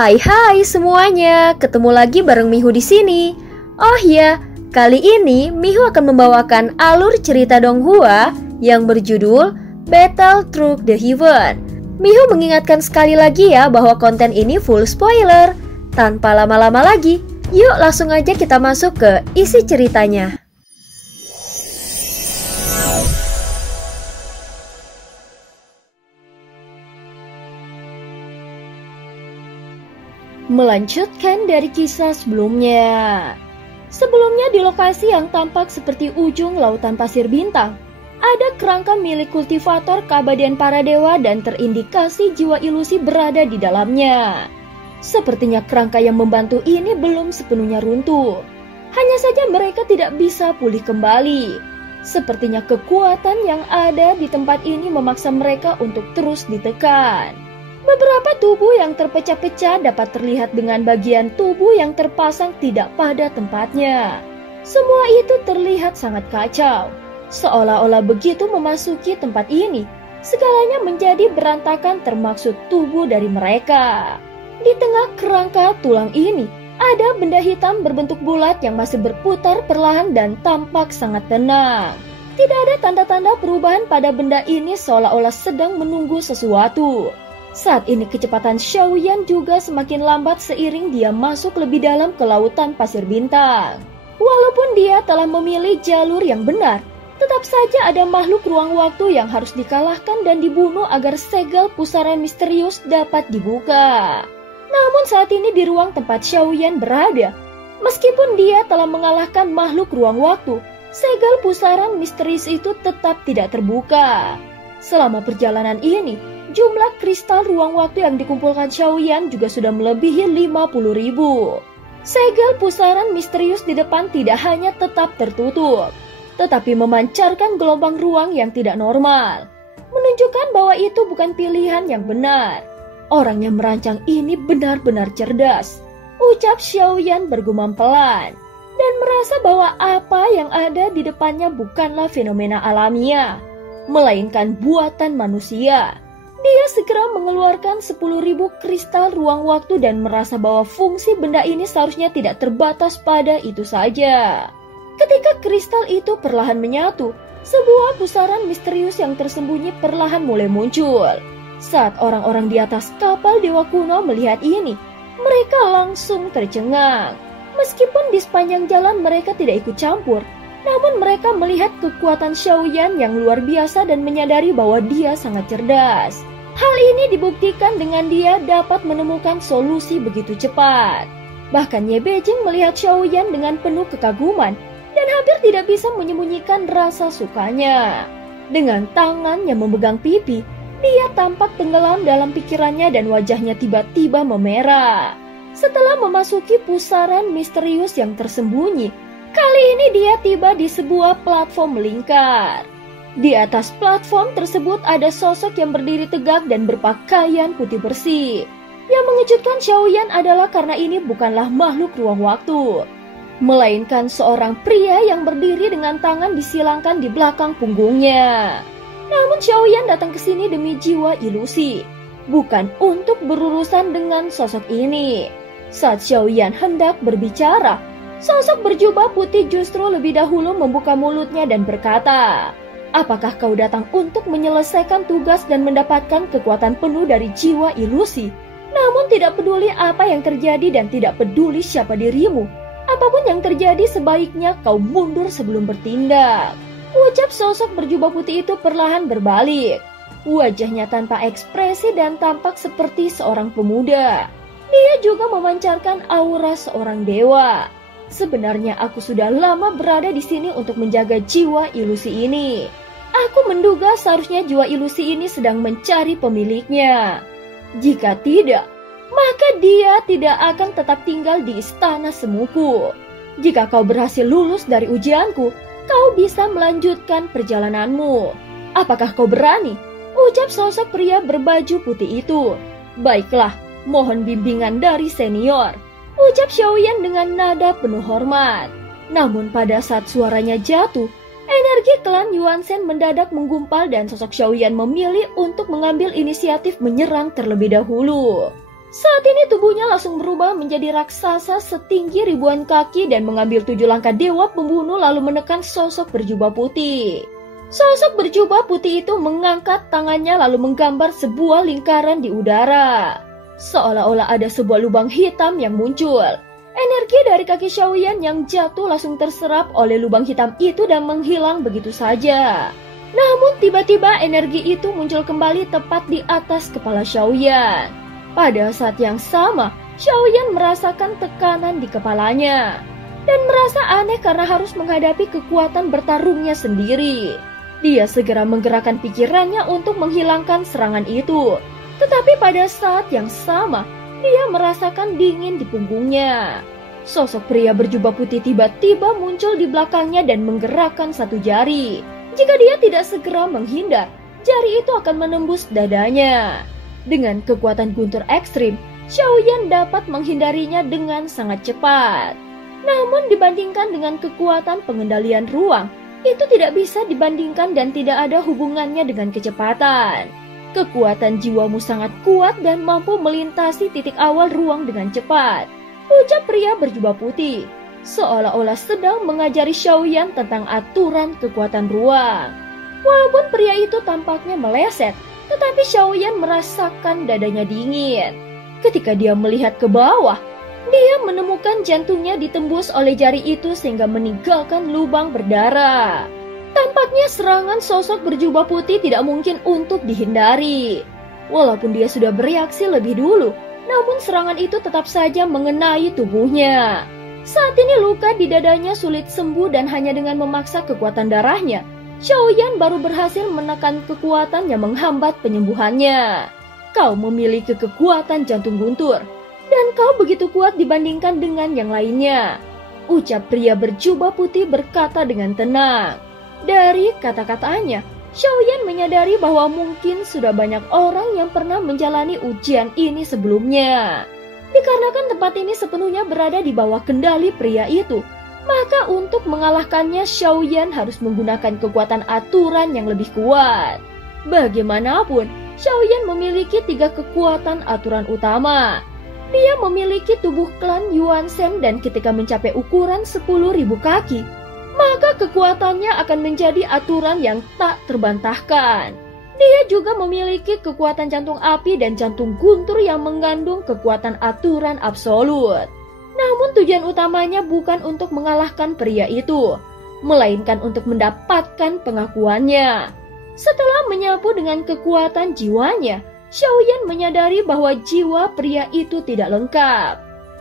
Hai semuanya, ketemu lagi bareng Mihu di sini. Oh ya, kali ini Mihu akan membawakan alur cerita Donghua yang berjudul Battle Through the Heaven. Mihu mengingatkan sekali lagi ya bahwa konten ini full spoiler. Tanpa lama-lama lagi, yuk langsung aja kita masuk ke isi ceritanya. Melanjutkan dari kisah sebelumnya. Sebelumnya di lokasi yang tampak seperti ujung lautan pasir bintang, ada kerangka milik kultivator keabadian para dewa dan terindikasi jiwa ilusi berada di dalamnya. Sepertinya kerangka yang membantu ini belum sepenuhnya runtuh. Hanya saja mereka tidak bisa pulih kembali. Sepertinya kekuatan yang ada di tempat ini memaksa mereka untuk terus ditekan. Beberapa tubuh yang terpecah-pecah dapat terlihat dengan bagian tubuh yang terpasang tidak pada tempatnya. Semua itu terlihat sangat kacau. Seolah-olah begitu memasuki tempat ini, segalanya menjadi berantakan termaksud tubuh dari mereka. Di tengah kerangka tulang ini, ada benda hitam berbentuk bulat yang masih berputar perlahan dan tampak sangat tenang. Tidak ada tanda-tanda perubahan pada benda ini seolah-olah sedang menunggu sesuatu. Saat ini kecepatan Xiaoyan juga semakin lambat seiring dia masuk lebih dalam ke lautan pasir bintang. Walaupun dia telah memilih jalur yang benar, tetap saja ada makhluk ruang waktu yang harus dikalahkan dan dibunuh agar segel pusaran misterius dapat dibuka. Namun saat ini di ruang tempat Xiaoyan berada, meskipun dia telah mengalahkan makhluk ruang waktu, segel pusaran misterius itu tetap tidak terbuka. Selama perjalanan ini, jumlah kristal ruang waktu yang dikumpulkan Xiaoyan juga sudah melebihi 50.000. Segel pusaran misterius di depan tidak hanya tetap tertutup, tetapi memancarkan gelombang ruang yang tidak normal, menunjukkan bahwa itu bukan pilihan yang benar. Orang yang merancang ini benar-benar cerdas, ucap Xiaoyan bergumam pelan, dan merasa bahwa apa yang ada di depannya bukanlah fenomena alamiah, melainkan buatan manusia. Dia segera mengeluarkan 10.000 kristal ruang waktu dan merasa bahwa fungsi benda ini seharusnya tidak terbatas pada itu saja. Ketika kristal itu perlahan menyatu, sebuah pusaran misterius yang tersembunyi perlahan mulai muncul. Saat orang-orang di atas kapal dewa kuno melihat ini, mereka langsung tercengang. Meskipun di sepanjang jalan mereka tidak ikut campur, namun mereka melihat kekuatan Xiaoyan yang luar biasa dan menyadari bahwa dia sangat cerdas. Hal ini dibuktikan dengan dia dapat menemukan solusi begitu cepat. Bahkan Ye Beijing melihat Xiaoyan dengan penuh kekaguman dan hampir tidak bisa menyembunyikan rasa sukanya. Dengan tangan yang memegang pipi, dia tampak tenggelam dalam pikirannya dan wajahnya tiba-tiba memerah. Setelah memasuki pusaran misterius yang tersembunyi, kali ini dia tiba di sebuah platform melingkar. Di atas platform tersebut ada sosok yang berdiri tegak dan berpakaian putih bersih. Yang mengejutkan Xiaoyan adalah karena ini bukanlah makhluk ruang waktu, melainkan seorang pria yang berdiri dengan tangan disilangkan di belakang punggungnya. Namun Xiaoyan datang ke sini demi jiwa ilusi, bukan untuk berurusan dengan sosok ini. Saat Xiaoyan hendak berbicara, sosok berjubah putih justru lebih dahulu membuka mulutnya dan berkata, "Apakah kau datang untuk menyelesaikan tugas dan mendapatkan kekuatan penuh dari jiwa ilusi? Namun tidak peduli apa yang terjadi dan tidak peduli siapa dirimu. Apapun yang terjadi sebaiknya kau mundur sebelum bertindak." Ucap sosok berjubah putih itu perlahan berbalik. Wajahnya tanpa ekspresi dan tampak seperti seorang pemuda. Dia juga memancarkan aura seorang dewa. "Sebenarnya aku sudah lama berada di sini untuk menjaga jiwa ilusi ini. Aku menduga seharusnya jiwa ilusi ini sedang mencari pemiliknya. Jika tidak, maka dia tidak akan tetap tinggal di istana semuku. Jika kau berhasil lulus dari ujianku, kau bisa melanjutkan perjalananmu. Apakah kau berani?" Ucap sosok pria berbaju putih itu. "Baiklah, mohon bimbingan dari senior," ucap Xiaoyan dengan nada penuh hormat. Namun pada saat suaranya jatuh, energi klan Yuanzhen mendadak menggumpal dan sosok Xiaoyan memilih untuk mengambil inisiatif menyerang terlebih dahulu. Saat ini tubuhnya langsung berubah menjadi raksasa setinggi ribuan kaki dan mengambil 7 langkah dewa pembunuh lalu menekan sosok berjubah putih. Sosok berjubah putih itu mengangkat tangannya lalu menggambar sebuah lingkaran di udara. Seolah-olah ada sebuah lubang hitam yang muncul. Energi dari kaki Xiaoyan yang jatuh langsung terserap oleh lubang hitam itu dan menghilang begitu saja. Namun tiba-tiba energi itu muncul kembali tepat di atas kepala Xiaoyan. Pada saat yang sama, Xiaoyan merasakan tekanan di kepalanya dan merasa aneh karena harus menghadapi kekuatan bertarungnya sendiri. Dia segera menggerakkan pikirannya untuk menghilangkan serangan itu. Tetapi pada saat yang sama, dia merasakan dingin di punggungnya. Sosok pria berjubah putih tiba-tiba muncul di belakangnya dan menggerakkan satu jari. Jika dia tidak segera menghindar, jari itu akan menembus dadanya. Dengan kekuatan guntur ekstrim, Xiaoyan dapat menghindarinya dengan sangat cepat. Namun dibandingkan dengan kekuatan pengendalian ruang, itu tidak bisa dibandingkan dan tidak ada hubungannya dengan kecepatan. Kekuatan jiwamu sangat kuat dan mampu melintasi titik awal ruang dengan cepat, ucap pria berjubah putih, seolah-olah sedang mengajari Xiaoyan tentang aturan kekuatan ruang. Walaupun pria itu tampaknya meleset, tetapi Xiaoyan merasakan dadanya dingin. Ketika dia melihat ke bawah, dia menemukan jantungnya ditembus oleh jari itu sehingga meninggalkan lubang berdarah. Tampaknya serangan sosok berjubah putih tidak mungkin untuk dihindari. Walaupun dia sudah bereaksi lebih dulu, namun serangan itu tetap saja mengenai tubuhnya. Saat ini luka di dadanya sulit sembuh dan hanya dengan memaksa kekuatan darahnya, Xiaoyan baru berhasil menekan kekuatan yang menghambat penyembuhannya. Kau memiliki kekuatan jantung guntur, dan kau begitu kuat dibandingkan dengan yang lainnya, ucap pria berjubah putih berkata dengan tenang. Dari kata-katanya, Xiaoyan menyadari bahwa mungkin sudah banyak orang yang pernah menjalani ujian ini sebelumnya. Dikarenakan tempat ini sepenuhnya berada di bawah kendali pria itu, maka untuk mengalahkannya Xiaoyan harus menggunakan kekuatan aturan yang lebih kuat. Bagaimanapun, Xiaoyan memiliki 3 kekuatan aturan utama. Dia memiliki tubuh klan Yuan Shen dan ketika mencapai ukuran 10.000 kaki, maka kekuatannya akan menjadi aturan yang tak terbantahkan. Dia juga memiliki kekuatan jantung api dan jantung guntur yang mengandung kekuatan aturan absolut. Namun tujuan utamanya bukan untuk mengalahkan pria itu, melainkan untuk mendapatkan pengakuannya. Setelah menyapu dengan kekuatan jiwanya, Xiaoyan menyadari bahwa jiwa pria itu tidak lengkap.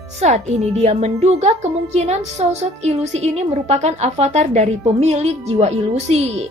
Saat ini dia menduga kemungkinan sosok ilusi ini merupakan avatar dari pemilik jiwa ilusi.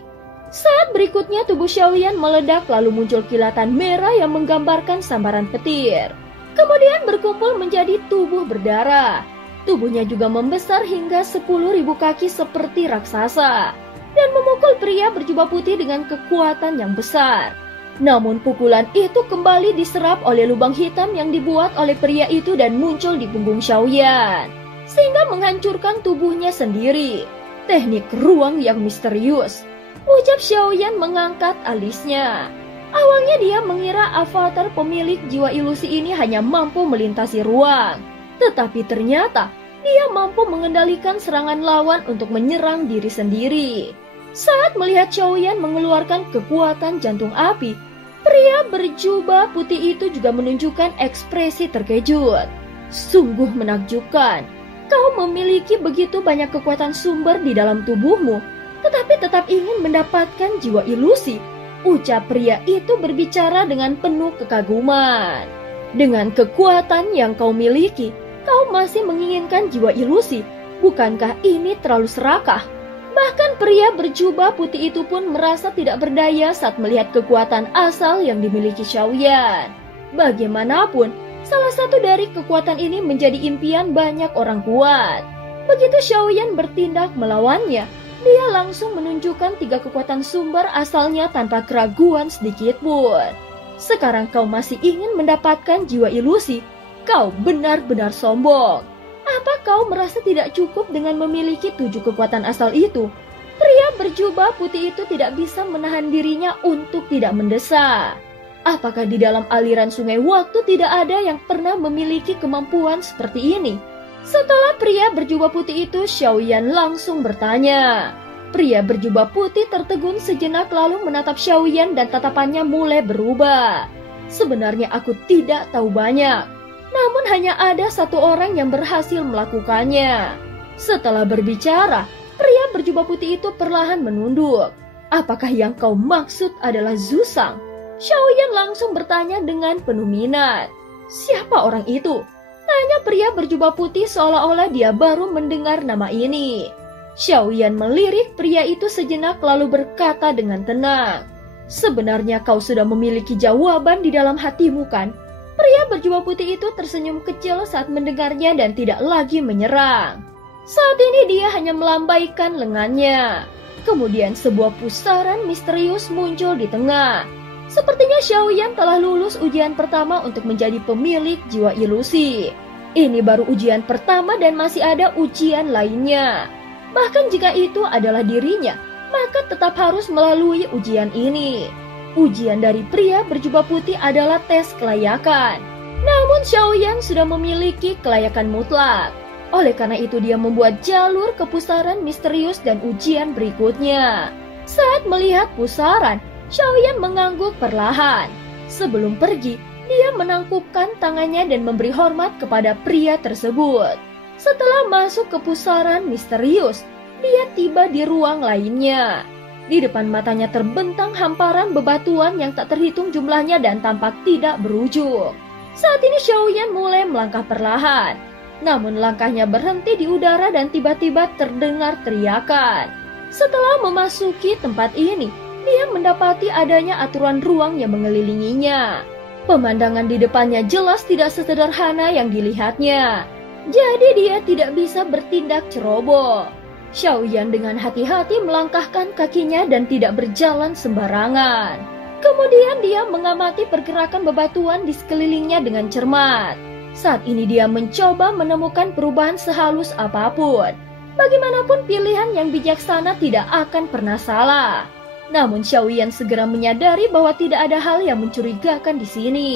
Saat berikutnya tubuh Xiaoyan meledak lalu muncul kilatan merah yang menggambarkan sambaran petir. Kemudian berkumpul menjadi tubuh berdarah. Tubuhnya juga membesar hingga 10.000 kaki seperti raksasa dan memukul pria berjubah putih dengan kekuatan yang besar. Namun pukulan itu kembali diserap oleh lubang hitam yang dibuat oleh pria itu dan muncul di punggung Xiaoyan, sehingga menghancurkan tubuhnya sendiri. Teknik ruang yang misterius, ucap Xiaoyan mengangkat alisnya. Awalnya dia mengira avatar pemilik jiwa ilusi ini hanya mampu melintasi ruang, tetapi ternyata dia mampu mengendalikan serangan lawan untuk menyerang diri sendiri. Saat melihat Xiaoyan mengeluarkan kekuatan jantung api, pria berjubah putih itu juga menunjukkan ekspresi terkejut. Sungguh menakjubkan, kau memiliki begitu banyak kekuatan sumber di dalam tubuhmu, tetapi tetap ingin mendapatkan jiwa ilusi, ucap pria itu berbicara dengan penuh kekaguman. Dengan kekuatan yang kau miliki, kau masih menginginkan jiwa ilusi. Bukankah ini terlalu serakah? Bahkan pria berjubah putih itu pun merasa tidak berdaya saat melihat kekuatan asal yang dimiliki Xiaoyan. Bagaimanapun, salah satu dari kekuatan ini menjadi impian banyak orang kuat. Begitu Xiaoyan bertindak melawannya, dia langsung menunjukkan 3 kekuatan sumber asalnya tanpa keraguan sedikit pun. Sekarang kau masih ingin mendapatkan jiwa ilusi? Kau benar-benar sombong. Apa kau merasa tidak cukup dengan memiliki 7 kekuatan asal itu? Pria berjubah putih itu tidak bisa menahan dirinya untuk tidak mendesak. Apakah di dalam aliran sungai waktu tidak ada yang pernah memiliki kemampuan seperti ini? Setelah pria berjubah putih itu, Xiaoyan langsung bertanya. Pria berjubah putih tertegun sejenak lalu menatap Xiaoyan dan tatapannya mulai berubah. Sebenarnya aku tidak tahu banyak, namun hanya ada satu orang yang berhasil melakukannya. Setelah berbicara, pria berjubah putih itu perlahan menunduk. Apakah yang kau maksud adalah Zhu Shang? Xiaoyan langsung bertanya dengan penuh minat. Siapa orang itu? Tanya pria berjubah putih seolah-olah dia baru mendengar nama ini. Xiaoyan melirik pria itu sejenak lalu berkata dengan tenang. Sebenarnya kau sudah memiliki jawaban di dalam hatimu kan? Pria berjubah putih itu tersenyum kecil saat mendengarnya dan tidak lagi menyerang. Saat ini dia hanya melambaikan lengannya. Kemudian sebuah pusaran misterius muncul di tengah. Sepertinya Xiaoyan telah lulus ujian pertama untuk menjadi pemilik jiwa ilusi. Ini baru ujian pertama dan masih ada ujian lainnya. Bahkan jika itu adalah dirinya, maka tetap harus melalui ujian ini. Ujian dari pria berjubah putih adalah tes kelayakan. Namun Xiaoyan sudah memiliki kelayakan mutlak. Oleh karena itu dia membuat jalur ke pusaran misterius dan ujian berikutnya. Saat melihat pusaran, Xiaoyan mengangguk perlahan. Sebelum pergi, dia menangkupkan tangannya dan memberi hormat kepada pria tersebut. Setelah masuk ke pusaran misterius, dia tiba di ruang lainnya. Di depan matanya terbentang hamparan bebatuan yang tak terhitung jumlahnya dan tampak tidak berujung. Saat ini Xiaoyan mulai melangkah perlahan. Namun langkahnya berhenti di udara dan tiba-tiba terdengar teriakan. Setelah memasuki tempat ini, dia mendapati adanya aturan ruang yang mengelilinginya. Pemandangan di depannya jelas tidak sesederhana yang dilihatnya. Jadi dia tidak bisa bertindak ceroboh. Xiaoyan dengan hati-hati melangkahkan kakinya dan tidak berjalan sembarangan. Kemudian dia mengamati pergerakan bebatuan di sekelilingnya dengan cermat. Saat ini dia mencoba menemukan perubahan sehalus apapun. Bagaimanapun pilihan yang bijaksana tidak akan pernah salah. Namun Xiaoyan segera menyadari bahwa tidak ada hal yang mencurigakan di sini.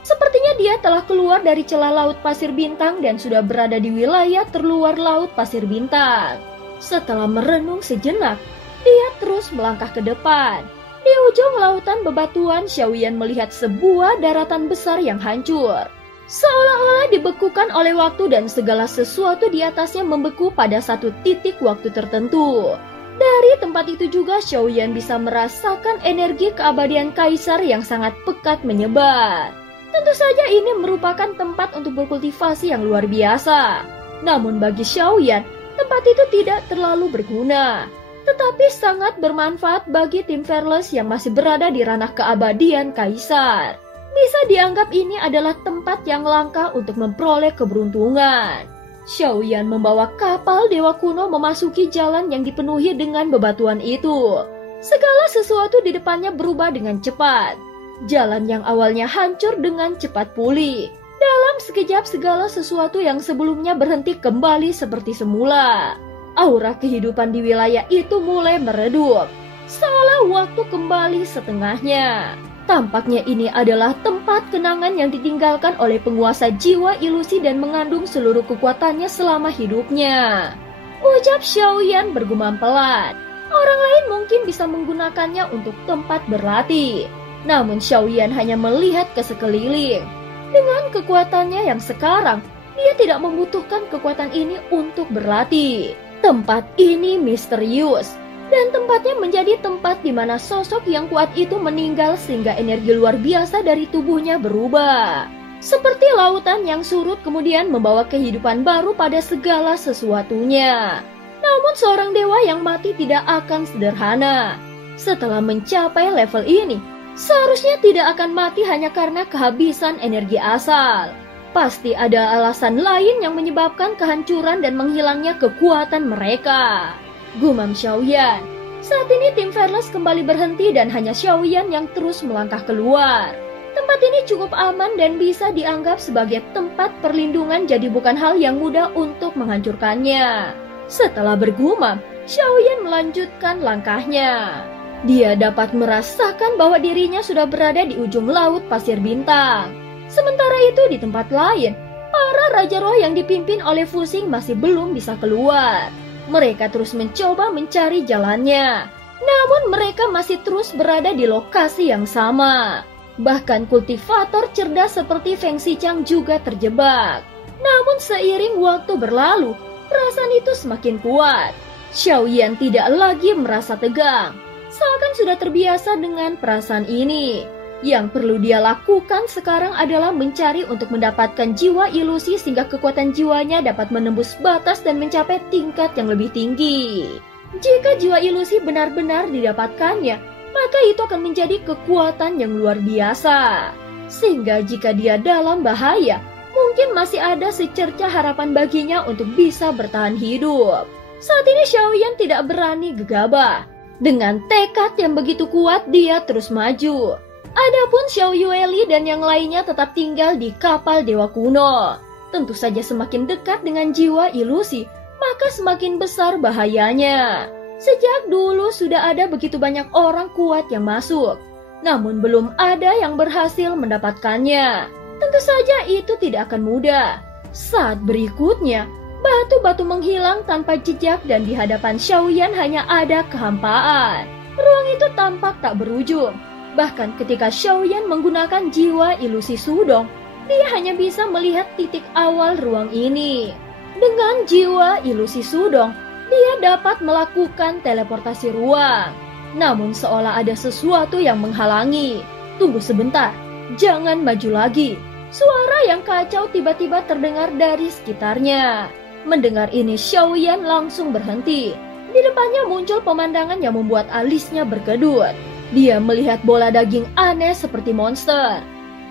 Sepertinya dia telah keluar dari celah laut pasir bintang dan sudah berada di wilayah terluar laut pasir bintang. Setelah merenung sejenak, dia terus melangkah ke depan. Di ujung lautan bebatuan, Xiaoyan melihat sebuah daratan besar yang hancur. Seolah-olah dibekukan oleh waktu dan segala sesuatu di atasnya membeku pada satu titik waktu tertentu. Dari tempat itu juga Xiaoyan bisa merasakan energi keabadian kaisar yang sangat pekat menyebar. Tentu saja ini merupakan tempat untuk berkultivasi yang luar biasa. Namun bagi Xiaoyan, tempat itu tidak terlalu berguna. Tetapi sangat bermanfaat bagi tim Fearless yang masih berada di ranah keabadian kaisar. Bisa dianggap ini adalah tempat yang langka untuk memperoleh keberuntungan. Xiaoyan membawa kapal dewa kuno memasuki jalan yang dipenuhi dengan bebatuan itu. Segala sesuatu di depannya berubah dengan cepat. Jalan yang awalnya hancur dengan cepat pulih. Dalam sekejap segala sesuatu yang sebelumnya berhenti kembali seperti semula. Aura kehidupan di wilayah itu mulai meredup. Seolah waktu kembali setengahnya. Tampaknya ini adalah tempat kenangan yang ditinggalkan oleh penguasa jiwa ilusi dan mengandung seluruh kekuatannya selama hidupnya. Ucap Xiaoyan bergumam pelan. Orang lain mungkin bisa menggunakannya untuk tempat berlatih. Namun Xiaoyan hanya melihat ke sekeliling. Dengan kekuatannya yang sekarang, dia tidak membutuhkan kekuatan ini untuk berlatih. Tempat ini misterius. Dan tempatnya menjadi tempat di mana sosok yang kuat itu meninggal sehingga energi luar biasa dari tubuhnya berubah. Seperti lautan yang surut kemudian membawa kehidupan baru pada segala sesuatunya. Namun seorang dewa yang mati tidak akan sederhana. Setelah mencapai level ini, seharusnya tidak akan mati hanya karena kehabisan energi asal. Pasti ada alasan lain yang menyebabkan kehancuran dan menghilangnya kekuatan mereka. Gumam Xiaoyan. Saat ini tim Fearless kembali berhenti dan hanya Xiaoyan yang terus melangkah keluar. Tempat ini cukup aman dan bisa dianggap sebagai tempat perlindungan, jadi bukan hal yang mudah untuk menghancurkannya. Setelah bergumam, Xiaoyan melanjutkan langkahnya. Dia dapat merasakan bahwa dirinya sudah berada di ujung laut pasir bintang. Sementara itu di tempat lain, para Raja Roh yang dipimpin oleh Fusing masih belum bisa keluar. Mereka terus mencoba mencari jalannya. Namun mereka masih terus berada di lokasi yang sama. Bahkan kultivator cerdas seperti Feng Xichang juga terjebak. Namun seiring waktu berlalu, perasaan itu semakin kuat. Xiaoyan tidak lagi merasa tegang. Seakan sudah terbiasa dengan perasaan ini. Yang perlu dia lakukan sekarang adalah mencari untuk mendapatkan jiwa ilusi sehingga kekuatan jiwanya dapat menembus batas dan mencapai tingkat yang lebih tinggi. Jika jiwa ilusi benar-benar didapatkannya, maka itu akan menjadi kekuatan yang luar biasa. Sehingga jika dia dalam bahaya, mungkin masih ada secerca harapan baginya untuk bisa bertahan hidup. Saat ini Xiaoyan tidak berani gegabah. Dengan tekad yang begitu kuat, dia terus maju. Adapun Xiao Yueli dan yang lainnya tetap tinggal di kapal Dewa Kuno. Tentu saja semakin dekat dengan jiwa ilusi, maka semakin besar bahayanya. Sejak dulu sudah ada begitu banyak orang kuat yang masuk, namun belum ada yang berhasil mendapatkannya. Tentu saja itu tidak akan mudah. Saat berikutnya, batu-batu menghilang tanpa jejak dan di hadapan Xiaoyan hanya ada kehampaan. Ruang itu tampak tak berujung. Bahkan ketika Xiaoyan menggunakan jiwa ilusi Sudong, dia hanya bisa melihat titik awal ruang ini. Dengan jiwa ilusi Sudong, dia dapat melakukan teleportasi ruang. Namun seolah ada sesuatu yang menghalangi. Tunggu sebentar, jangan maju lagi. Suara yang kacau tiba-tiba terdengar dari sekitarnya. Mendengar ini, Xiaoyan langsung berhenti. Di depannya muncul pemandangan yang membuat alisnya berkedut. Dia melihat bola daging aneh seperti monster.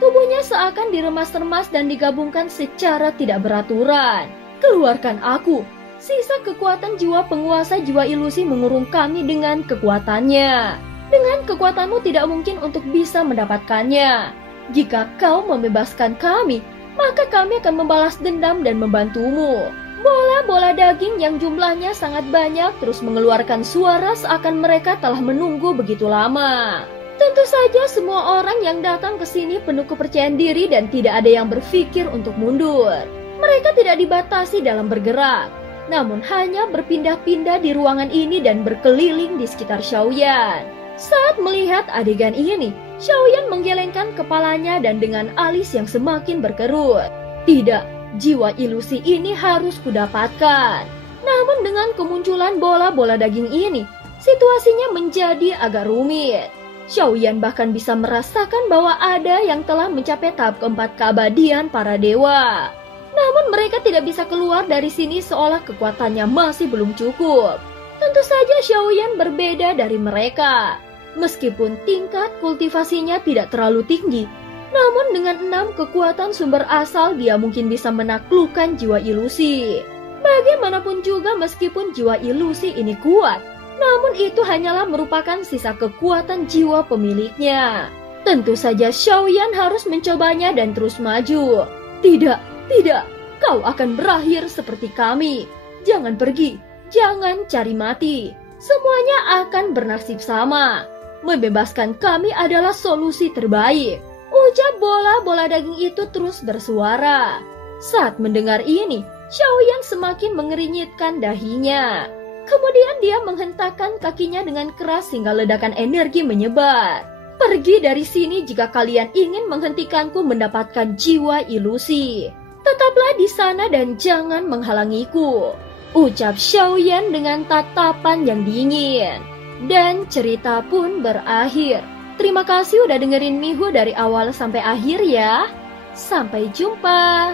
Tubuhnya seakan diremas-remas dan digabungkan secara tidak beraturan. Keluarkan aku. Sisa kekuatan jiwa penguasa jiwa ilusi mengurung kami dengan kekuatannya. Dengan kekuatanmu tidak mungkin untuk bisa mendapatkannya. Jika kau membebaskan kami, maka kami akan membalas dendam dan membantumu. Bola-bola daging yang jumlahnya sangat banyak terus mengeluarkan suara seakan mereka telah menunggu begitu lama. Tentu saja semua orang yang datang ke sini penuh kepercayaan diri dan tidak ada yang berpikir untuk mundur. Mereka tidak dibatasi dalam bergerak, namun hanya berpindah-pindah di ruangan ini dan berkeliling di sekitar Xiaoyan. Saat melihat adegan ini, Xiaoyan menggelengkan kepalanya dan dengan alis yang semakin berkerut. Tidak, jiwa ilusi ini harus kudapatkan. Namun dengan kemunculan bola-bola daging ini, situasinya menjadi agak rumit. Xiaoyan bahkan bisa merasakan bahwa ada yang telah mencapai tahap keempat keabadian para dewa. Namun mereka tidak bisa keluar dari sini seolah kekuatannya masih belum cukup. Tentu saja Xiaoyan berbeda dari mereka. Meskipun tingkat kultivasinya tidak terlalu tinggi, namun dengan 6 kekuatan sumber asal dia mungkin bisa menaklukkan jiwa ilusi. Bagaimanapun juga meskipun jiwa ilusi ini kuat, namun itu hanyalah merupakan sisa kekuatan jiwa pemiliknya. Tentu saja Xiaoyan harus mencobanya dan terus maju. Tidak, kau akan berakhir seperti kami. Jangan pergi, jangan cari mati. Semuanya akan bernasib sama. Membebaskan kami adalah solusi terbaik. Ucap bola-bola daging itu terus bersuara. Saat mendengar ini, Xiaoyan semakin mengerinyitkan dahinya. Kemudian dia menghentakkan kakinya dengan keras hingga ledakan energi menyebar. Pergi dari sini jika kalian ingin menghentikanku mendapatkan jiwa ilusi. Tetaplah di sana dan jangan menghalangiku. Ucap Xiaoyan dengan tatapan yang dingin. Dan cerita pun berakhir. Terima kasih udah dengerin Miho dari awal sampai akhir ya. Sampai jumpa.